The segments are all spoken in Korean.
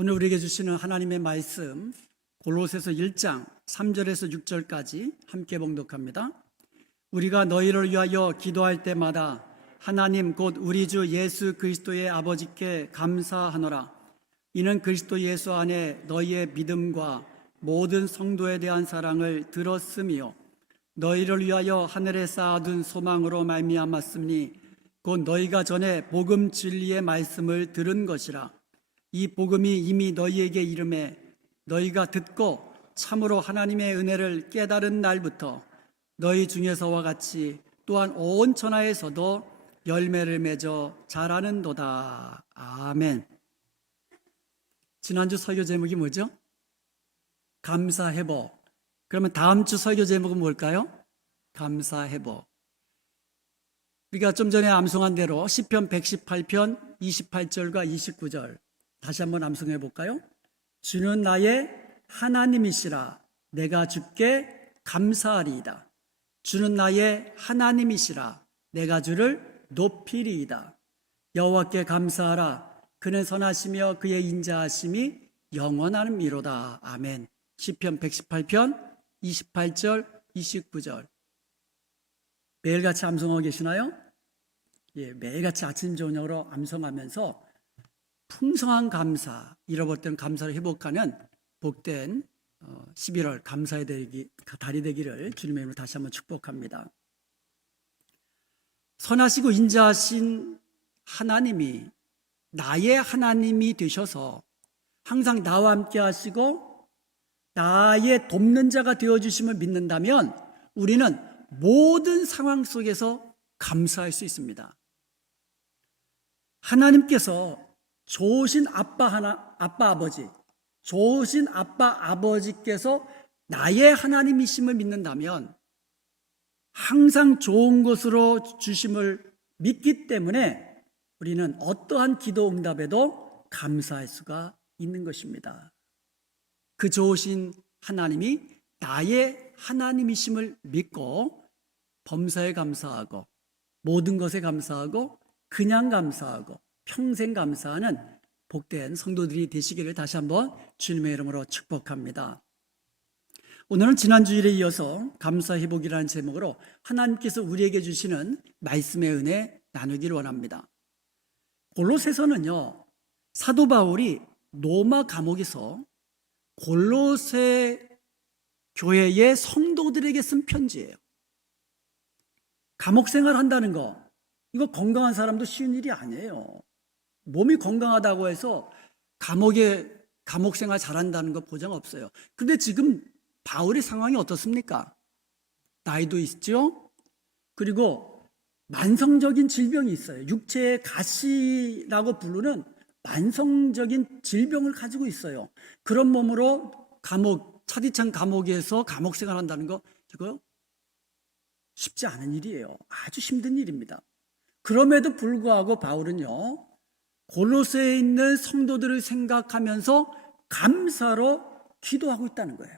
오늘 우리에게 주시는 하나님의 말씀 골로새서 1장 3절에서 6절까지 함께 봉독합니다. 우리가 너희를 위하여 기도할 때마다 하나님 곧 우리 주 예수 그리스도의 아버지께 감사하노라. 이는 그리스도 예수 안에 너희의 믿음과 모든 성도에 대한 사랑을 들었음이요 너희를 위하여 하늘에 쌓아둔 소망으로 말미암았으니 곧 너희가 전에 복음 진리의 말씀을 들은 것이라. 이 복음이 이미 너희에게 이름에 너희가 듣고 참으로 하나님의 은혜를 깨달은 날부터 너희 중에서와 같이 또한 온 천하에서도 열매를 맺어 자라는도다. 아멘. 지난주 설교 제목이 뭐죠? 감사회복. 그러면 다음 주 설교 제목은 뭘까요? 감사회복. 우리가 좀 전에 암송한 대로 시편 118편 28절과 29절 다시 한번 암송해 볼까요? 주는 나의 하나님이시라 내가 주께 감사하리이다. 주는 나의 하나님이시라 내가 주를 높이리이다. 여호와께 감사하라. 그는 선하시며 그의 인자하심이 영원하미로다. 아멘. 시편 118편 28절 29절 매일같이 암송하고 계시나요? 예, 매일같이 아침 저녁으로 암송하면서 풍성한 감사, 잃어버렸던 감사를 회복하는 복된 11월 감사의 달이 되기를 주님의 이름으로 다시 한번 축복합니다. 선하시고 인자하신 하나님이 나의 하나님이 되셔서 항상 나와 함께 하시고 나의 돕는 자가 되어주심을 믿는다면 우리는 모든 상황 속에서 감사할 수 있습니다. 하나님께서 좋으신 좋으신 아버지께서 나의 하나님이심을 믿는다면 항상 좋은 것으로 주심을 믿기 때문에 우리는 어떠한 기도 응답에도 감사할 수가 있는 것입니다. 그 좋으신 하나님이 나의 하나님이심을 믿고 범사에 감사하고 모든 것에 감사하고 그냥 감사하고 평생 감사하는 복된 성도들이 되시기를 다시 한번 주님의 이름으로 축복합니다. 오늘은 지난주일에 이어서 감사회복이라는 제목으로 하나님께서 우리에게 주시는 말씀의 은혜 나누기를 원합니다. 골로새서는요, 사도 바울이 로마 감옥에서 골로새 교회의 성도들에게 쓴 편지예요. 감옥 생활 한다는 거, 이거 건강한 사람도 쉬운 일이 아니에요. 몸이 건강하다고 해서 감옥 생활 잘한다는 거 보장 없어요. 그런데 지금 바울의 상황이 어떻습니까? 나이도 있죠? 그리고 만성적인 질병이 있어요. 육체의 가시라고 부르는 만성적인 질병을 가지고 있어요. 그런 몸으로 차디찬 감옥에서 감옥 생활한다는 거 이거 쉽지 않은 일이에요. 아주 힘든 일입니다. 그럼에도 불구하고 바울은요, 골로새에 있는 성도들을 생각하면서 감사로 기도하고 있다는 거예요.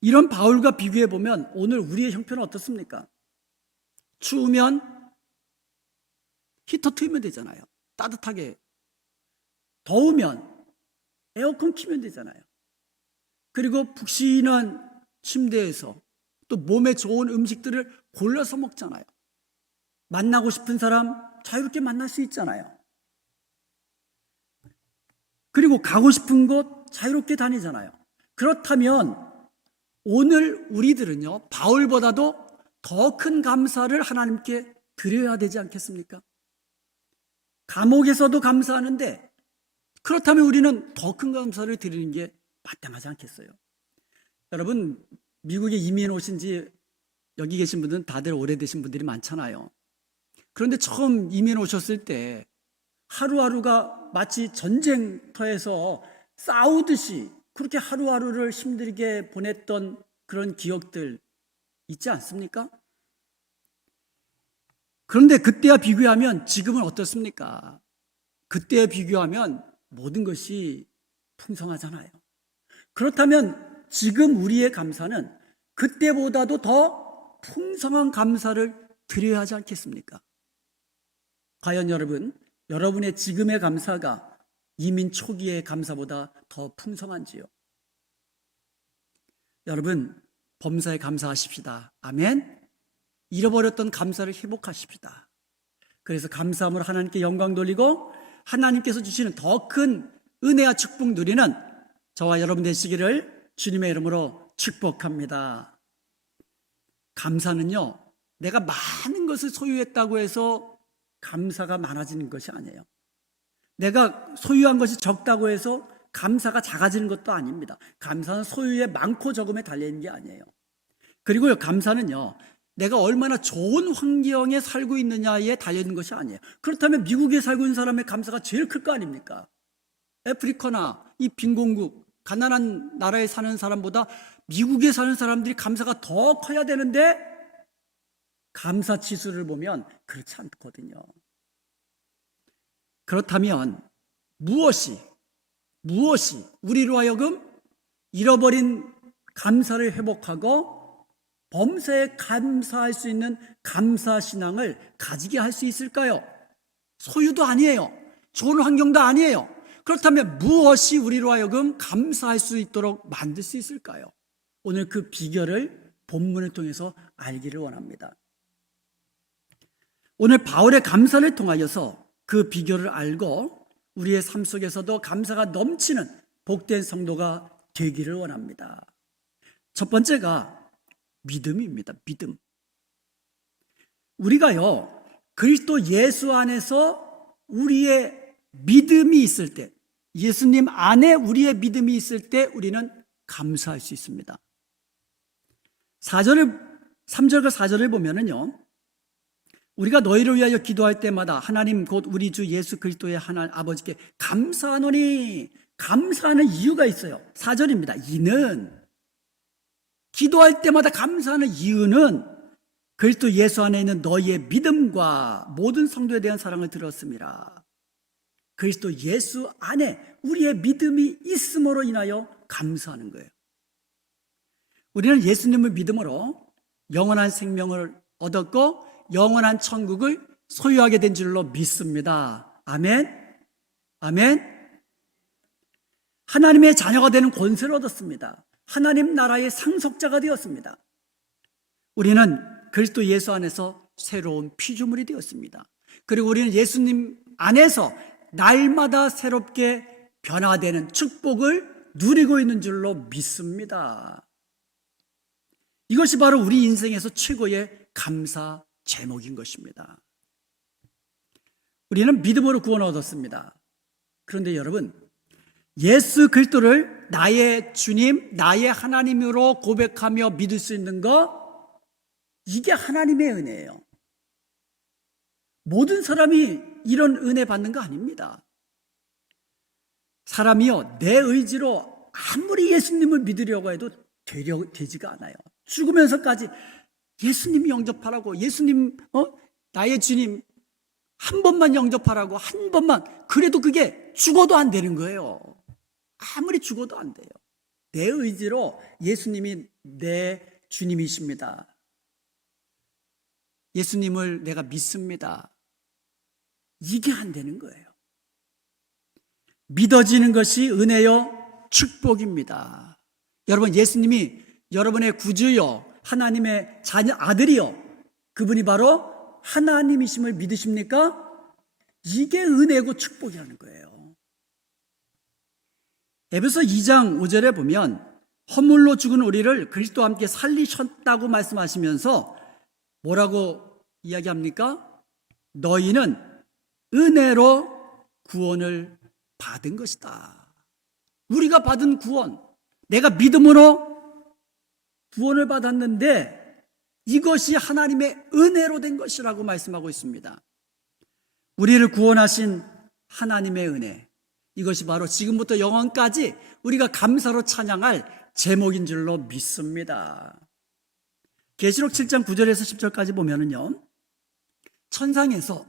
이런 바울과 비교해 보면 오늘 우리의 형편은 어떻습니까? 추우면 히터 틀면 되잖아요. 따뜻하게. 더우면 에어컨 키면 되잖아요. 그리고 푹신한 침대에서 또 몸에 좋은 음식들을 골라서 먹잖아요. 만나고 싶은 사람 자유롭게 만날 수 있잖아요. 그리고 가고 싶은 곳 자유롭게 다니잖아요. 그렇다면 오늘 우리들은요, 바울보다도 더 큰 감사를 하나님께 드려야 되지 않겠습니까? 감옥에서도 감사하는데 그렇다면 우리는 더 큰 감사를 드리는 게 마땅하지 않겠어요? 여러분, 미국에 이민 오신 지 여기 계신 분들은 다들 오래되신 분들이 많잖아요. 그런데 처음 이민 오셨을 때 하루하루가 마치 전쟁터에서 싸우듯이 그렇게 하루하루를 힘들게 보냈던 그런 기억들 있지 않습니까? 그런데 그때와 비교하면 지금은 어떻습니까? 그때와 비교하면 모든 것이 풍성하잖아요. 그렇다면 지금 우리의 감사는 그때보다도 더 풍성한 감사를 드려야 하지 않겠습니까? 과연 여러분의 지금의 감사가 이민 초기의 감사보다 더 풍성한지요. 여러분, 범사에 감사하십시다. 아멘. 잃어버렸던 감사를 회복하십시다. 그래서 감사함으로 하나님께 영광 돌리고 하나님께서 주시는 더 큰 은혜와 축복 누리는 저와 여러분 되시기를 주님의 이름으로 축복합니다. 감사는요, 내가 많은 것을 소유했다고 해서 감사가 많아지는 것이 아니에요. 내가 소유한 것이 적다고 해서 감사가 작아지는 것도 아닙니다. 감사는 소유의 많고 적음에 달려있는 게 아니에요. 그리고요, 감사는요, 내가 얼마나 좋은 환경에 살고 있느냐에 달려있는 것이 아니에요. 그렇다면 미국에 살고 있는 사람의 감사가 제일 클 거 아닙니까? 아프리카나 이 빈곤국, 가난한 나라에 사는 사람보다 미국에 사는 사람들이 감사가 더 커야 되는데 감사 지수를 보면 그렇지 않거든요. 그렇다면 무엇이 우리로 하여금 잃어버린 감사를 회복하고 범사에 감사할 수 있는 감사 신앙을 가지게 할 수 있을까요? 소유도 아니에요. 좋은 환경도 아니에요. 그렇다면 무엇이 우리로 하여금 감사할 수 있도록 만들 수 있을까요? 오늘 그 비결을 본문을 통해서 알기를 원합니다. 오늘 바울의 감사를 통하여서 그 비결을 알고 우리의 삶 속에서도 감사가 넘치는 복된 성도가 되기를 원합니다. 첫 번째가 믿음입니다. 믿음. 우리가요, 그리스도 예수 안에서 우리의 믿음이 있을 때, 예수님 안에 우리의 믿음이 있을 때 우리는 감사할 수 있습니다. 3절과 4절을 보면은요, 우리가 너희를 위하여 기도할 때마다 하나님 곧 우리 주 예수 그리스도의 하나님 아버지께 감사하노니, 감사하는 이유가 있어요. 4절입니다. 이는, 기도할 때마다 감사하는 이유는 그리스도 예수 안에 있는 너희의 믿음과 모든 성도에 대한 사랑을 들었습니다. 그리스도 예수 안에 우리의 믿음이 있음으로 인하여 감사하는 거예요. 우리는 예수님을 믿음으로 영원한 생명을 얻었고 영원한 천국을 소유하게 된 줄로 믿습니다. 아멘. 아멘. 하나님의 자녀가 되는 권세를 얻었습니다. 하나님 나라의 상속자가 되었습니다. 우리는 그리스도 예수 안에서 새로운 피조물이 되었습니다. 그리고 우리는 예수님 안에서 날마다 새롭게 변화되는 축복을 누리고 있는 줄로 믿습니다. 이것이 바로 우리 인생에서 최고의 감사 제목인 것입니다. 우리는 믿음으로 구원을 얻었습니다. 그런데 여러분, 예수 그리스도를 나의 주님, 나의 하나님으로 고백하며 믿을 수 있는 것, 이게 하나님의 은혜예요. 모든 사람이 이런 은혜 받는 거 아닙니다. 사람이요, 내 의지로 아무리 예수님을 믿으려고 해도 되지가 않아요. 죽으면서까지 예수님 영접하라고, 예수님 나의 주님 한 번만 영접하라고, 한 번만, 그래도 그게 죽어도 안 되는 거예요. 아무리 죽어도 안 돼요. 내 의지로 예수님이 내 주님이십니다. 예수님을 내가 믿습니다. 이게 안 되는 거예요. 믿어지는 것이 은혜요, 축복입니다. 여러분, 예수님이 여러분의 구주요, 하나님의 자녀, 아들이요, 그분이 바로 하나님이심을 믿으십니까? 이게 은혜고 축복이라는 거예요. 에베소 2장 5절에 보면 허물로 죽은 우리를 그리스도와 함께 살리셨다고 말씀하시면서 뭐라고 이야기합니까? 너희는 은혜로 구원을 받은 것이다. 우리가 받은 구원, 내가 믿음으로 구원을 받았는데 이것이 하나님의 은혜로 된 것이라고 말씀하고 있습니다. 우리를 구원하신 하나님의 은혜, 이것이 바로 지금부터 영원까지 우리가 감사로 찬양할 제목인 줄로 믿습니다. 계시록 7장 9절에서 10절까지 보면은요, 천상에서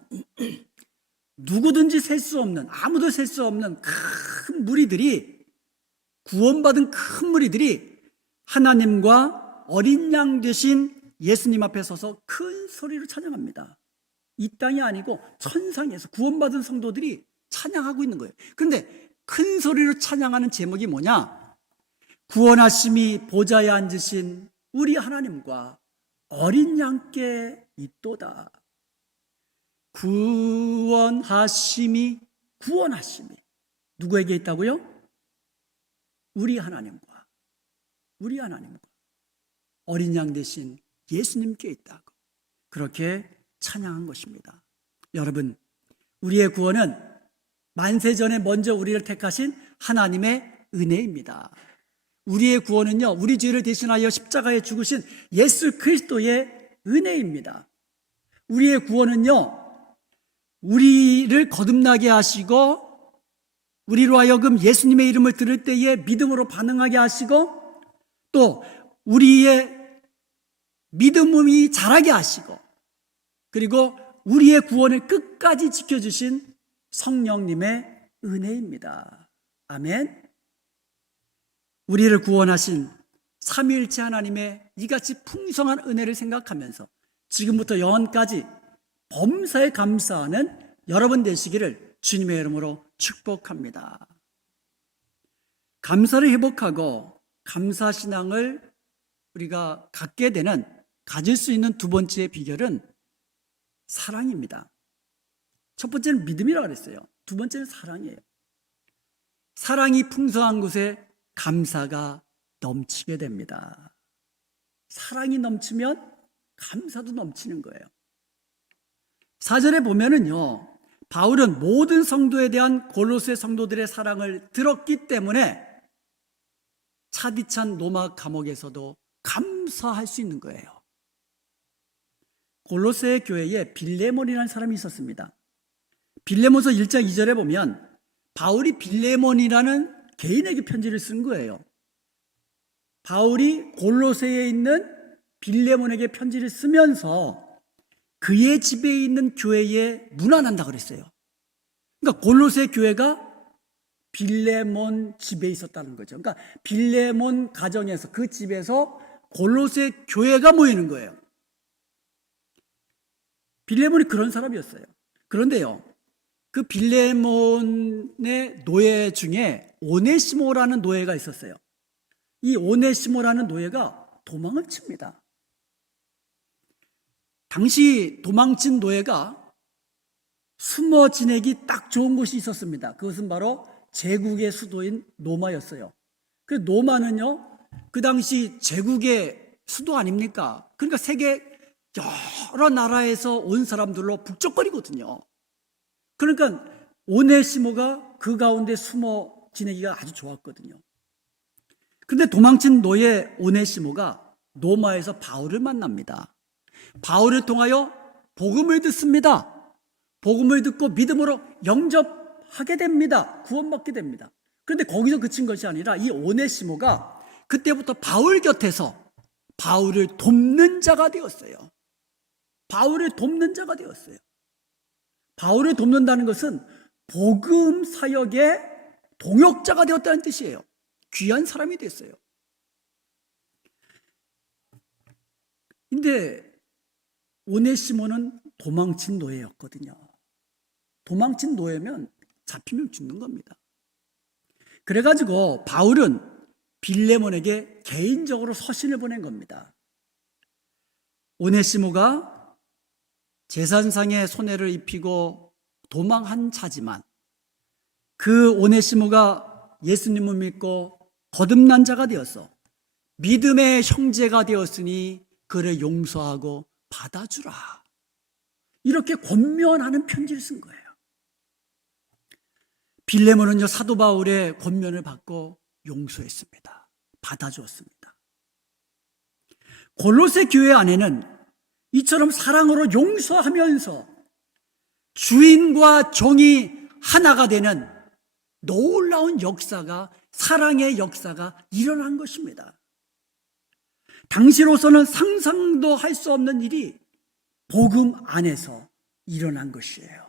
누구든지 셀 수 없는, 아무도 셀 수 없는 큰 무리들이, 구원받은 큰 무리들이 하나님과 어린 양 되신 예수님 앞에 서서 큰 소리로 찬양합니다. 이 땅이 아니고 천상에서 구원받은 성도들이 찬양하고 있는 거예요. 그런데 큰 소리로 찬양하는 제목이 뭐냐? 구원하심이 보좌에 앉으신 우리 하나님과 어린 양께 있도다. 구원하심이 누구에게 있다고요? 우리 하나님과 어린 양 대신 예수님께 있다고 그렇게 찬양한 것입니다. 여러분, 우리의 구원은 만세전에 먼저 우리를 택하신 하나님의 은혜입니다. 우리의 구원은요, 우리 죄를 대신하여 십자가에 죽으신 예수 그리스도의 은혜입니다. 우리의 구원은요, 우리를 거듭나게 하시고 우리로 하여금 예수님의 이름을 들을 때에 믿음으로 반응하게 하시고 또 우리의 믿음이 자라게 하시고 그리고 우리의 구원을 끝까지 지켜주신 성령님의 은혜입니다. 아멘. 우리를 구원하신 삼위일체 하나님의 이같이 풍성한 은혜를 생각하면서 지금부터 영원까지 범사에 감사하는 여러분 되시기를 주님의 이름으로 축복합니다. 감사를 회복하고 감사신앙을 우리가 가질 수 있는 두 번째 비결은 사랑입니다. 첫 번째는 믿음이라고 그랬어요. 두 번째는 사랑이에요. 사랑이 풍성한 곳에 감사가 넘치게 됩니다. 사랑이 넘치면 감사도 넘치는 거예요. 4절에 보면은요, 바울은 모든 성도에 대한 골로새 성도들의 사랑을 들었기 때문에 차디찬 로마 감옥에서도 감사할 수 있는 거예요. 골로새 교회에 빌레몬이라는 사람이 있었습니다. 빌레몬서 1장 2절에 보면 바울이 빌레몬이라는 개인에게 편지를 쓴 거예요. 바울이 골로새에 있는 빌레몬에게 편지를 쓰면서 그의 집에 있는 교회에 문안한다고 그랬어요. 그러니까 골로새 교회가 빌레몬 집에 있었다는 거죠. 그러니까 빌레몬 가정에서 그 집에서 골로새 교회가 모이는 거예요. 빌레몬이 그런 사람이었어요. 그런데요, 그 빌레몬의 노예 중에 오네시모라는 노예가 있었어요. 이 오네시모라는 노예가 도망을 칩니다. 당시 도망친 노예가 숨어 지내기 딱 좋은 곳이 있었습니다. 그것은 바로 제국의 수도인 로마였어요. 그 로마는요, 그 당시 제국의 수도 아닙니까? 그러니까 세계 여러 나라에서 온 사람들로 북적거리거든요. 그러니까 오네시모가 그 가운데 숨어 지내기가 아주 좋았거든요. 근데 도망친 노예 오네시모가 로마에서 바울을 만납니다. 바울을 통하여 복음을 듣습니다. 복음을 듣고 믿음으로 영접하게 됩니다. 구원받게 됩니다. 그런데 거기서 그친 것이 아니라 이 오네시모가 그때부터 바울 곁에서 바울을 돕는 자가 되었어요. 바울을 돕는 자가 되었어요. 바울을 돕는다는 것은 복음 사역의 동역자가 되었다는 뜻이에요. 귀한 사람이 됐어요. 근데 오네시모는 도망친 노예였거든요. 도망친 노예면 잡히면 죽는 겁니다. 그래가지고 바울은 빌레몬에게 개인적으로 서신을 보낸 겁니다. 오네시모가 재산상의 손해를 입히고 도망한 자지만 그 오네시모가 예수님을 믿고 거듭난 자가 되어서 믿음의 형제가 되었으니 그를 용서하고 받아주라. 이렇게 권면하는 편지를 쓴 거예요. 빌레몬은요, 사도 바울의 권면을 받고 용서했습니다. 받아주었습니다. 골로새 교회 안에는 이처럼 사랑으로 용서하면서 주인과 종이 하나가 되는 놀라운 역사가, 사랑의 역사가 일어난 것입니다. 당시로서는 상상도 할 수 없는 일이 복음 안에서 일어난 것이에요.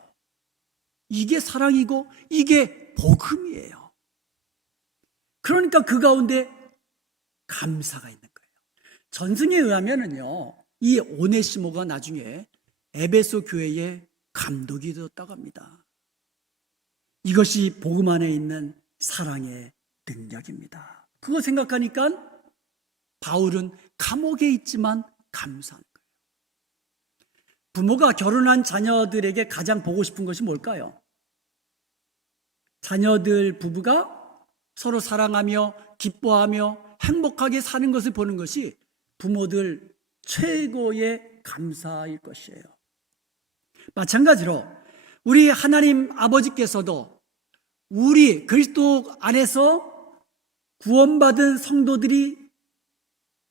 이게 사랑이고 이게 복음이에요. 그러니까 그 가운데 감사가 있는 거예요. 전승에 의하면은요, 이 오네시모가 나중에 에베소 교회의 감독이 되었다고 합니다. 이것이 복음 안에 있는 사랑의 능력입니다. 그거 생각하니까 바울은 감옥에 있지만 감사한 거예요. 부모가 결혼한 자녀들에게 가장 보고 싶은 것이 뭘까요? 자녀들 부부가 서로 사랑하며 기뻐하며 행복하게 사는 것을 보는 것이 부모들 최고의 감사일 것이에요. 마찬가지로 우리 하나님 아버지께서도 우리 그리스도 안에서 구원받은 성도들이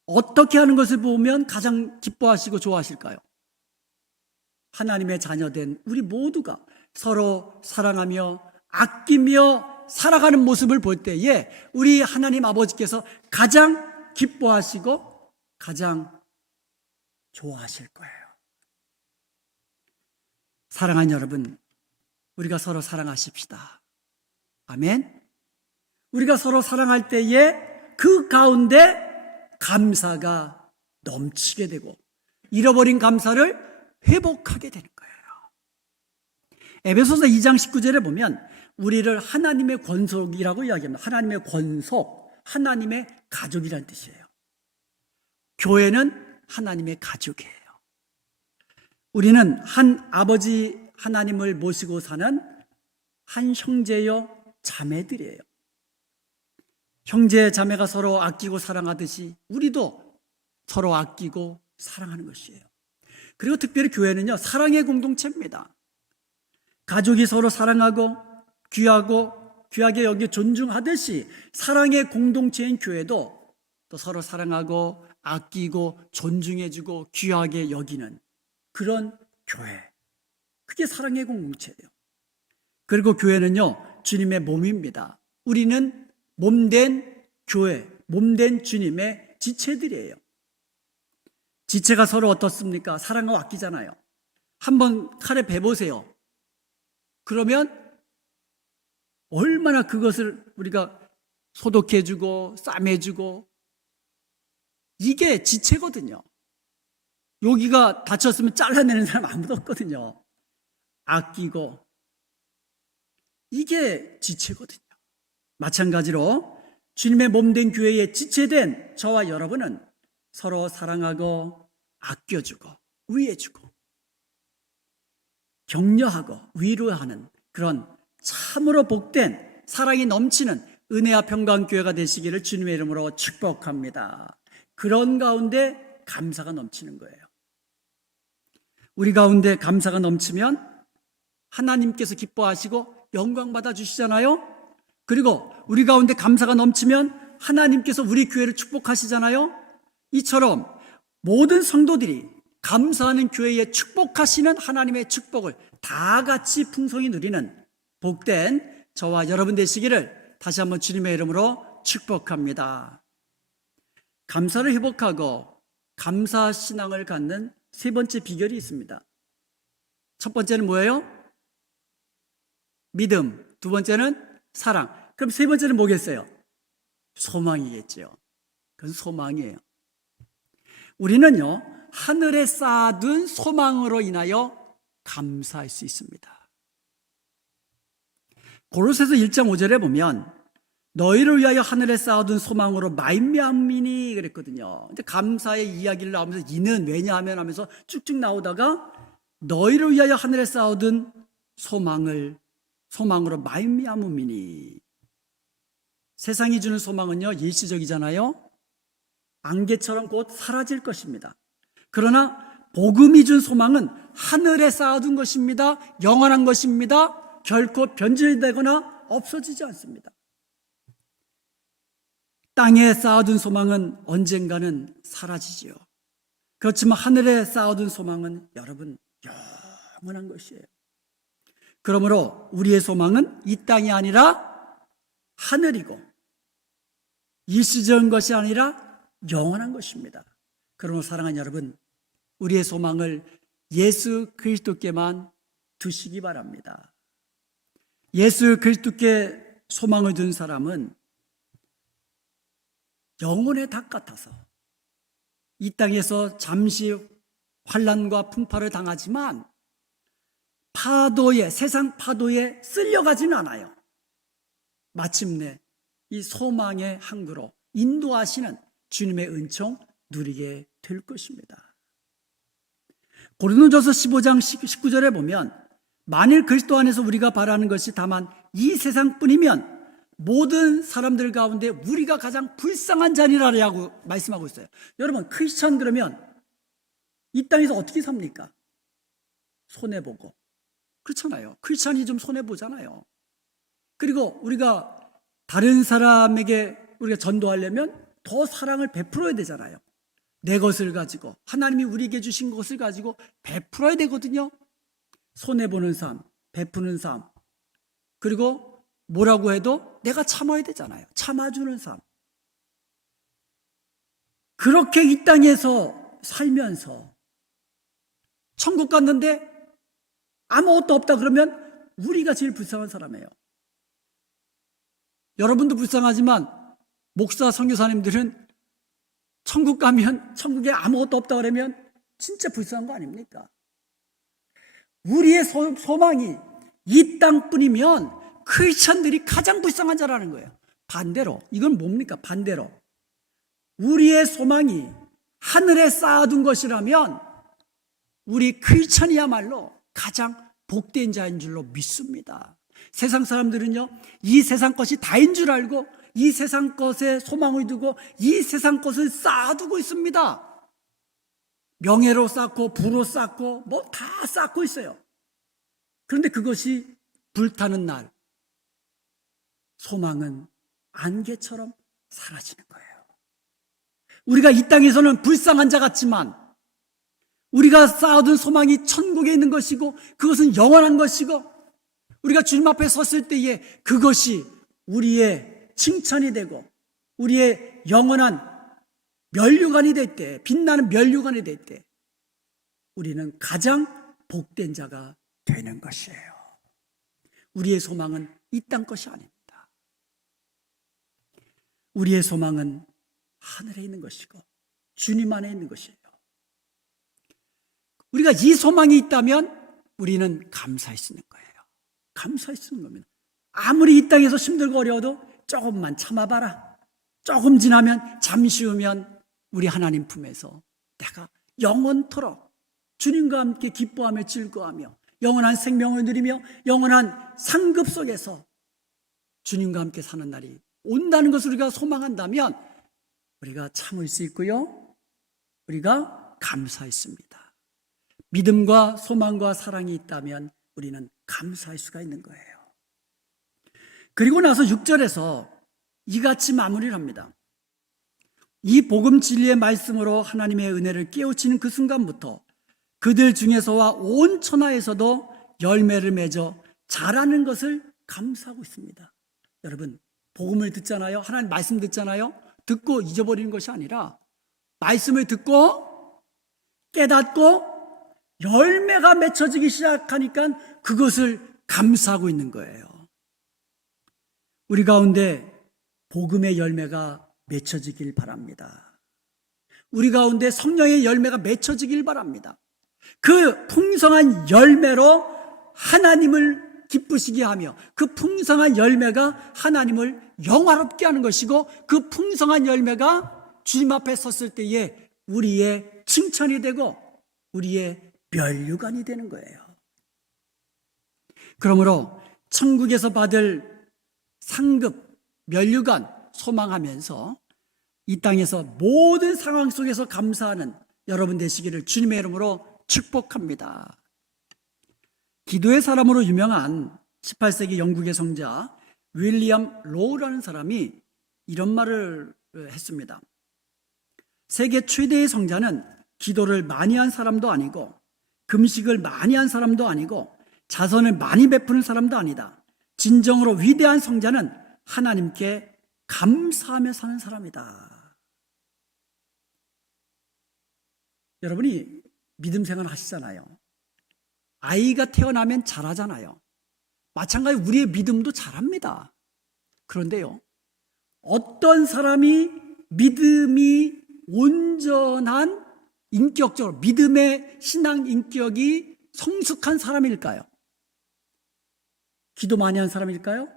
어떻게 하는 것을 보면 가장 기뻐하시고 좋아하실까요? 하나님의 자녀된 우리 모두가 서로 사랑하며 아끼며 살아가는 모습을 볼 때에 우리 하나님 아버지께서 가장 기뻐하시고 가장 좋아하실 거예요. 사랑하는 여러분, 우리가 서로 사랑하십시다. 아멘. 우리가 서로 사랑할 때에 그 가운데 감사가 넘치게 되고 잃어버린 감사를 회복하게 되는 거예요. 에베소서 2장 19절에 보면 우리를 하나님의 권속이라고 이야기합니다. 하나님의 권속, 하나님의 가족이라는 뜻이에요. 교회는 하나님의 가족이에요. 우리는 한 아버지 하나님을 모시고 사는 한 형제요 자매들이에요. 형제 자매가 서로 아끼고 사랑하듯이 우리도 서로 아끼고 사랑하는 것이에요. 그리고 특별히 교회는요, 사랑의 공동체입니다. 가족이 서로 사랑하고 귀하게 여기 존중하듯이 사랑의 공동체인 교회도 또 서로 사랑하고 아끼고 존중해주고 귀하게 여기는 그런 교회, 그게 사랑의 공동체예요. 그리고 교회는요, 주님의 몸입니다. 우리는 몸된 교회, 몸된 주님의 지체들이에요. 지체가 서로 어떻습니까? 사랑하고 아끼잖아요. 한번 칼에 베보세요. 그러면 얼마나 그것을 우리가 소독해주고 싸매주고, 이게 지체거든요. 여기가 다쳤으면 잘라내는 사람 아무도 없거든요. 아끼고, 이게 지체거든요. 마찬가지로 주님의 몸된 교회에 지체된 저와 여러분은 서로 사랑하고 아껴주고 위해주고 격려하고 위로하는 그런 참으로 복된 사랑이 넘치는 은혜와 평강교회가 되시기를 주님의 이름으로 축복합니다. 그런 가운데 감사가 넘치는 거예요. 우리 가운데 감사가 넘치면 하나님께서 기뻐하시고 영광 받아주시잖아요. 그리고 우리 가운데 감사가 넘치면 하나님께서 우리 교회를 축복하시잖아요. 이처럼 모든 성도들이 감사하는 교회에 축복하시는 하나님의 축복을 다 같이 풍성히 누리는 복된 저와 여러분 되시기를 다시 한번 주님의 이름으로 축복합니다. 감사를 회복하고 감사 신앙을 갖는 세 번째 비결이 있습니다. 첫 번째는 뭐예요? 믿음. 두 번째는 사랑. 그럼 세 번째는 뭐겠어요? 소망이겠죠. 그건 소망이에요. 우리는요, 하늘에 쌓아둔 소망으로 인하여 감사할 수 있습니다. 고로새서 1장 5절에 보면 너희를 위하여 하늘에 쌓아둔 소망으로 말미암이니 그랬거든요. 근데 감사의 이야기를 나오면서 이는 왜냐하면 하면서 쭉쭉 나오다가 너희를 위하여 하늘에 쌓아둔 소망으로 말미암음이니. 세상이 주는 소망은요, 일시적이잖아요. 안개처럼 곧 사라질 것입니다. 그러나 복음이 준 소망은 하늘에 쌓아둔 것입니다. 영원한 것입니다. 결코 변질되거나 없어지지 않습니다. 땅에 쌓아둔 소망은 언젠가는 사라지지요. 그렇지만 하늘에 쌓아둔 소망은 여러분 영원한 것이에요. 그러므로 우리의 소망은 이 땅이 아니라 하늘이고 일시적인 것이 아니라 영원한 것입니다. 그러므로 사랑하는 여러분, 우리의 소망을 예수 그리스도께만 두시기 바랍니다. 예수 그리스도께 소망을 둔 사람은 영혼의 닭 같아서 이 땅에서 잠시 환난과 풍파를 당하지만 파도에, 세상 파도에 쓸려가지는 않아요. 마침내 이 소망의 항구로 인도하시는 주님의 은총 누리게 될 것입니다. 고린도전서 15장 19절에 보면 만일 그리스도 안에서 우리가 바라는 것이 다만 이 세상뿐이면 모든 사람들 가운데 우리가 가장 불쌍한 자니라라고 말씀하고 있어요. 여러분, 크리스천 그러면 이 땅에서 어떻게 삽니까? 손해보고. 그렇잖아요. 크리스천이 좀 손해보잖아요. 그리고 우리가 다른 사람에게 우리가 전도하려면 더 사랑을 베풀어야 되잖아요. 내 것을 가지고, 하나님이 우리에게 주신 것을 가지고 베풀어야 되거든요. 손해보는 삶, 베푸는 삶, 그리고 뭐라고 해도 내가 참아야 되잖아요. 참아주는 삶. 그렇게 이 땅에서 살면서 천국 갔는데 아무것도 없다 그러면 우리가 제일 불쌍한 사람이에요. 여러분도 불쌍하지만 목사 선교사님들은 천국 가면 천국에 아무것도 없다 그러면 진짜 불쌍한 거 아닙니까? 우리의 소망이 이 땅뿐이면 크리스천들이 가장 불쌍한 자라는 거예요. 반대로, 이건 뭡니까? 반대로 우리의 소망이 하늘에 쌓아둔 것이라면 우리 크리스천이야말로 가장 복된 자인 줄로 믿습니다. 세상 사람들은요, 이 세상 것이 다인 줄 알고 이 세상 것에 소망을 두고 이 세상 것을 쌓아두고 있습니다. 명예로 쌓고 부로 쌓고 뭐 다 쌓고 있어요. 그런데 그것이 불타는 날 소망은 안개처럼 사라지는 거예요. 우리가 이 땅에서는 불쌍한 자 같지만 우리가 쌓아둔 소망이 천국에 있는 것이고 그것은 영원한 것이고 우리가 주님 앞에 섰을 때에 그것이 우리의 칭찬이 되고 우리의 영원한 면류관이 될 때, 빛나는 면류관이 될 때 우리는 가장 복된 자가 되는 것이에요. 우리의 소망은 이 땅 것이 아닙니다. 우리의 소망은 하늘에 있는 것이고 주님 안에 있는 것이에요. 우리가 이 소망이 있다면 우리는 감사할 수 있는 거예요. 감사할 수 있는 겁니다. 아무리 이 땅에서 힘들고 어려워도 조금만 참아봐라. 조금 지나면 잠시 후면 우리 하나님 품에서 내가 영원토록 주님과 함께 기뻐하며 즐거워하며 영원한 생명을 누리며 영원한 상급 속에서 주님과 함께 사는 날이 온다는 것을 우리가 소망한다면 우리가 참을 수 있고요. 우리가 감사했습니다. 믿음과 소망과 사랑이 있다면 우리는 감사할 수가 있는 거예요. 그리고 나서 6절에서 이같이 마무리를 합니다. 이 복음 진리의 말씀으로 하나님의 은혜를 깨우치는 그 순간부터 그들 중에서와 온 천하에서도 열매를 맺어 자라는 것을 감사하고 있습니다. 여러분, 복음을 듣잖아요. 하나님 말씀 듣잖아요. 듣고 잊어버리는 것이 아니라 말씀을 듣고 깨닫고 열매가 맺혀지기 시작하니까 그것을 감사하고 있는 거예요. 우리 가운데 복음의 열매가 맺혀지길 바랍니다. 우리 가운데 성령의 열매가 맺혀지길 바랍니다. 그 풍성한 열매로 하나님을 기쁘시게 하며 그 풍성한 열매가 하나님을 영화롭게 하는 것이고 그 풍성한 열매가 주님 앞에 섰을 때에 우리의 칭찬이 되고 우리의 면류관이 되는 거예요. 그러므로 천국에서 받을 상급, 면류관 소망하면서 이 땅에서 모든 상황 속에서 감사하는 여러분 되시기를 주님의 이름으로 축복합니다. 기도의 사람으로 유명한 18세기 영국의 성자 윌리엄 로우라는 사람이 이런 말을 했습니다. 세계 최대의 성자는 기도를 많이 한 사람도 아니고 금식을 많이 한 사람도 아니고 자선을 많이 베푸는 사람도 아니다. 진정으로 위대한 성자는 하나님께 감사하며 사는 사람이다. 여러분이 믿음 생활 하시잖아요. 아이가 태어나면 잘하잖아요. 마찬가지로 우리의 믿음도 잘합니다. 그런데요, 어떤 사람이 믿음이 온전한 인격적으로 믿음의 신앙 인격이 성숙한 사람일까요? 기도 많이 하는 사람일까요?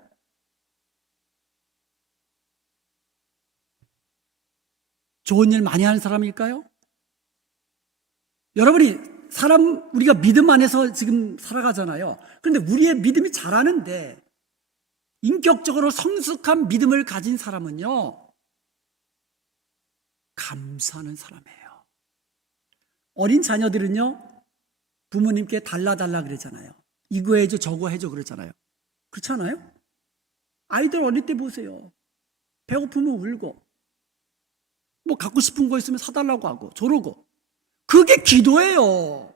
좋은 일 많이 하는 사람일까요? 여러분이 우리가 믿음 안에서 지금 살아가잖아요. 그런데 우리의 믿음이 자라는데 인격적으로 성숙한 믿음을 가진 사람은요, 감사하는 사람이에요. 어린 자녀들은요, 부모님께 달라 그러잖아요. 이거 해줘, 저거 해줘 그러잖아요. 그렇지 않아요? 아이들 어릴 때 보세요. 배고프면 울고, 뭐 갖고 싶은 거 있으면 사달라고 하고, 저러고. 그게 기도예요.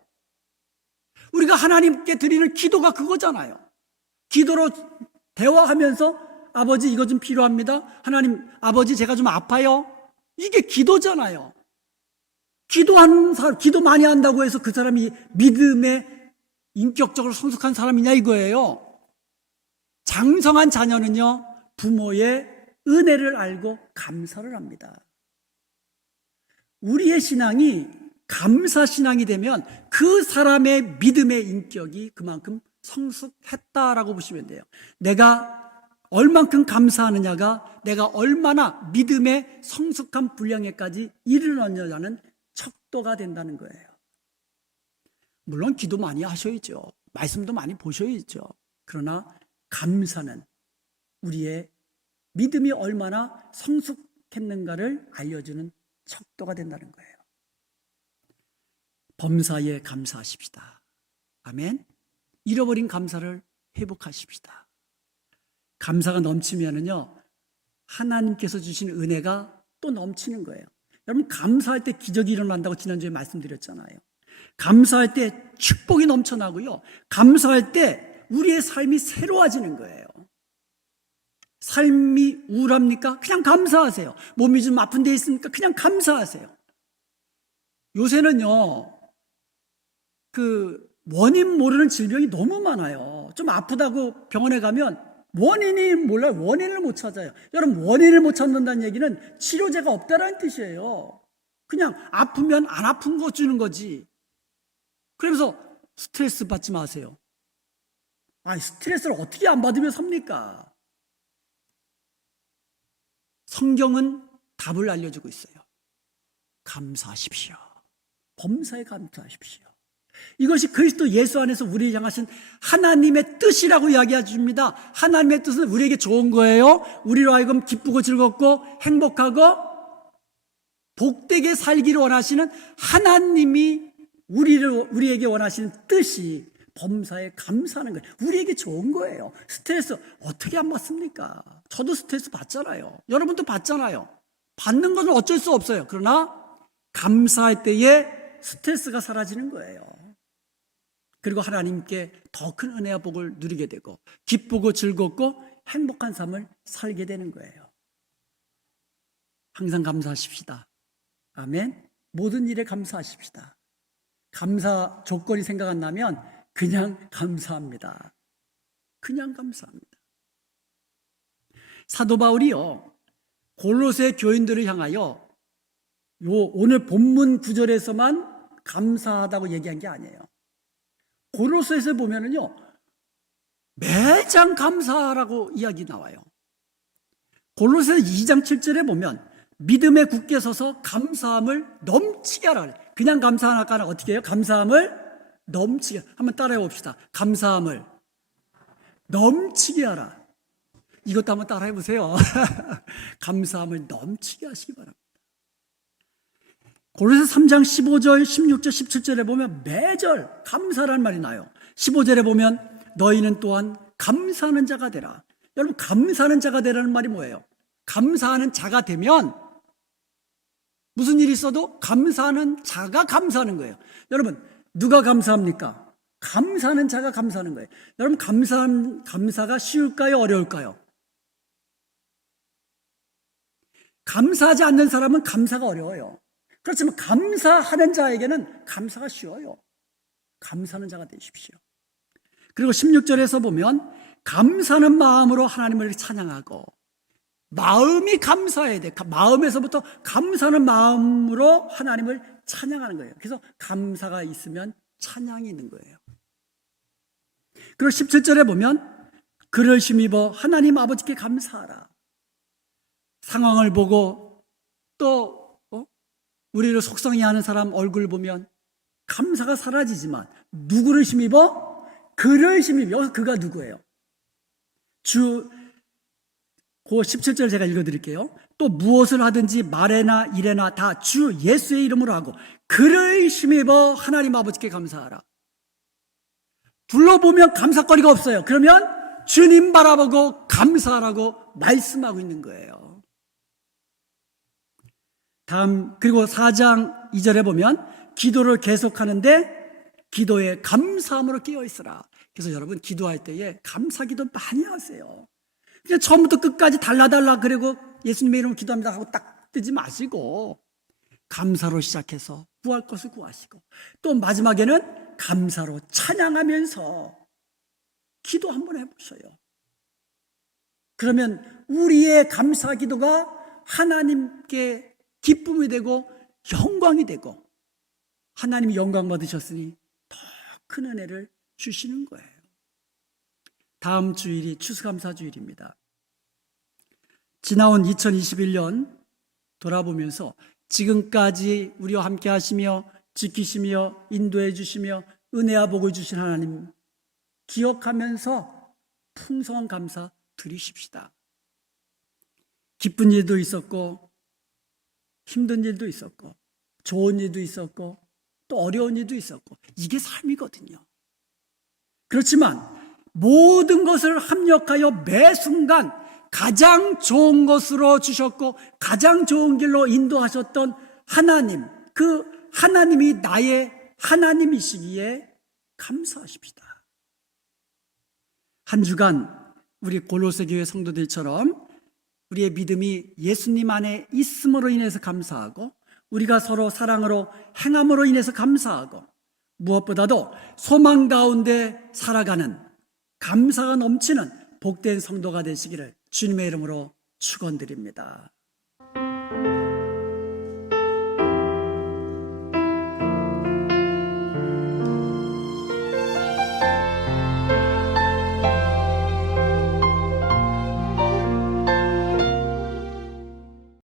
우리가 하나님께 드리는 기도가 그거잖아요. 기도로 대화하면서 아버지 이거 좀 필요합니다. 하나님, 아버지 제가 좀 아파요. 이게 기도잖아요. 기도하는 사람, 기도 많이 한다고 해서 그 사람이 믿음에 인격적으로 성숙한 사람이냐 이거예요. 장성한 자녀는요, 부모의 은혜를 알고 감사를 합니다. 우리의 신앙이 감사 신앙이 되면 그 사람의 믿음의 인격이 그만큼 성숙했다라고 보시면 돼요. 내가 얼만큼 감사하느냐가 내가 얼마나 믿음의 성숙한 분량에까지 이르렀느냐는 척도가 된다는 거예요. 물론 기도 많이 하셔야죠. 말씀도 많이 보셔야죠. 그러나 감사는 우리의 믿음이 얼마나 성숙했는가를 알려주는 척도가 된다는 거예요. 범사에 감사하십시다. 아멘. 잃어버린 감사를 회복하십시다. 감사가 넘치면은요, 하나님께서 주신 은혜가 또 넘치는 거예요. 여러분, 감사할 때 기적이 일어난다고 지난주에 말씀드렸잖아요. 감사할 때 축복이 넘쳐나고요, 감사할 때 우리의 삶이 새로워지는 거예요. 삶이 우울합니까? 그냥 감사하세요. 몸이 좀 아픈 데 있습니까? 그냥 감사하세요. 요새는요, 원인 모르는 질병이 너무 많아요. 좀 아프다고 병원에 가면 원인이 몰라요. 원인을 못 찾아요. 여러분, 원인을 못 찾는다는 얘기는 치료제가 없다라는 뜻이에요. 그냥 아프면 안 아픈 거 주는 거지. 그러면서 스트레스 받지 마세요. 스트레스를 어떻게 안 받으면 삽니까? 성경은 답을 알려주고 있어요. 감사하십시오. 범사에 감사하십시오. 이것이 그리스도 예수 안에서 우리를 향하신 하나님의 뜻이라고 이야기해 줍니다. 하나님의 뜻은 우리에게 좋은 거예요. 우리로 하여금 기쁘고 즐겁고 행복하고 복되게 살기를 원하시는 하나님이 우리에게 원하시는 뜻이 범사에 감사하는 거예요. 우리에게 좋은 거예요. 스트레스 어떻게 안 받습니까? 저도 스트레스 받잖아요. 여러분도 받잖아요. 받는 것은 어쩔 수 없어요. 그러나 감사할 때에 스트레스가 사라지는 거예요. 그리고 하나님께 더 큰 은혜와 복을 누리게 되고 기쁘고 즐겁고 행복한 삶을 살게 되는 거예요. 항상 감사하십시다. 아멘. 모든 일에 감사하십시다. 감사 조건이 생각 안 나면 그냥 감사합니다. 그냥 감사합니다. 사도 바울이요, 골로새 교인들을 향하여 오늘 본문 9절에서만 감사하다고 얘기한 게 아니에요. 골로새에서 보면은요, 매장 감사라고 이야기 나와요. 골로새 2장 7절에 보면 믿음에 굳게 서서 감사함을 넘치게 하라. 그냥 감사하니까 어떻게 해요? 감사함을 넘치게. 한번 따라해 봅시다. 감사함을 넘치게 하라. 이것도 한번 따라해 보세요. 감사함을 넘치게 하시기 바랍니다. 골로새 3장 15절, 16절, 17절에 보면 매절 감사라는 말이 나요. 15절에 보면 너희는 또한 감사하는 자가 되라. 여러분, 감사하는 자가 되라는 말이 뭐예요? 감사하는 자가 되면 무슨 일이 있어도 감사하는 자가 감사하는 거예요. 여러분, 누가 감사합니까? 감사하는 자가 감사하는 거예요. 여러분, 감사가 쉬울까요? 어려울까요? 감사하지 않는 사람은 감사가 어려워요. 그렇지만 감사하는 자에게는 감사가 쉬워요. 감사하는 자가 되십시오. 그리고 16절에서 보면 감사하는 마음으로 하나님을 찬양하고, 마음이 감사해야 돼. 마음에서부터 감사하는 마음으로 하나님을 찬양하는 거예요. 그래서 감사가 있으면 찬양이 있는 거예요. 그리고 17절에 보면 그를 힘입어 하나님 아버지께 감사하라. 상황을 보고 또 우리를 속상해하는 사람 얼굴 보면 감사가 사라지지만 누구를 힘입어? 그를 힘입어. 그가 누구예요? 그 17절 제가 읽어드릴게요. 또 무엇을 하든지 말에나 일에나 다 주 예수의 이름으로 하고 그를 힘입어 하나님 아버지께 감사하라. 둘러보면 감사거리가 없어요. 그러면 주님 바라보고 감사하라고 말씀하고 있는 거예요. 그리고 4장 2절에 보면 기도를 계속하는데 기도에 감사함으로 깨어있으라. 그래서 여러분 기도할 때에 감사기도 많이 하세요. 그냥 처음부터 끝까지 달라달라 그리고 예수님의 이름으로 기도합니다 하고 딱 뜨지 마시고 감사로 시작해서 구할 것을 구하시고 또 마지막에는 감사로 찬양하면서 기도 한번 해보셔요. 그러면 우리의 감사 기도가 하나님께 기쁨이 되고 영광이 되고 하나님이 영광 받으셨으니 더 큰 은혜를 주시는 거예요. 다음 주일이 추수감사주일입니다. 지나온 2021년 돌아보면서 지금까지 우리와 함께 하시며 지키시며 인도해 주시며 은혜와 복을 주신 하나님 기억하면서 풍성한 감사 드리십시다. 기쁜 일도 있었고 힘든 일도 있었고 좋은 일도 있었고 또 어려운 일도 있었고 이게 삶이거든요. 그렇지만 모든 것을 합력하여 매 순간 가장 좋은 것으로 주셨고 가장 좋은 길로 인도하셨던 하나님, 그 하나님이 나의 하나님이시기에 감사하십시다. 한 주간 우리 골로새 교회 성도들처럼 우리의 믿음이 예수님 안에 있음으로 인해서 감사하고 우리가 서로 사랑으로 행함으로 인해서 감사하고 무엇보다도 소망 가운데 살아가는 감사가 넘치는 복된 성도가 되시기를 주님의 이름으로 축원드립니다.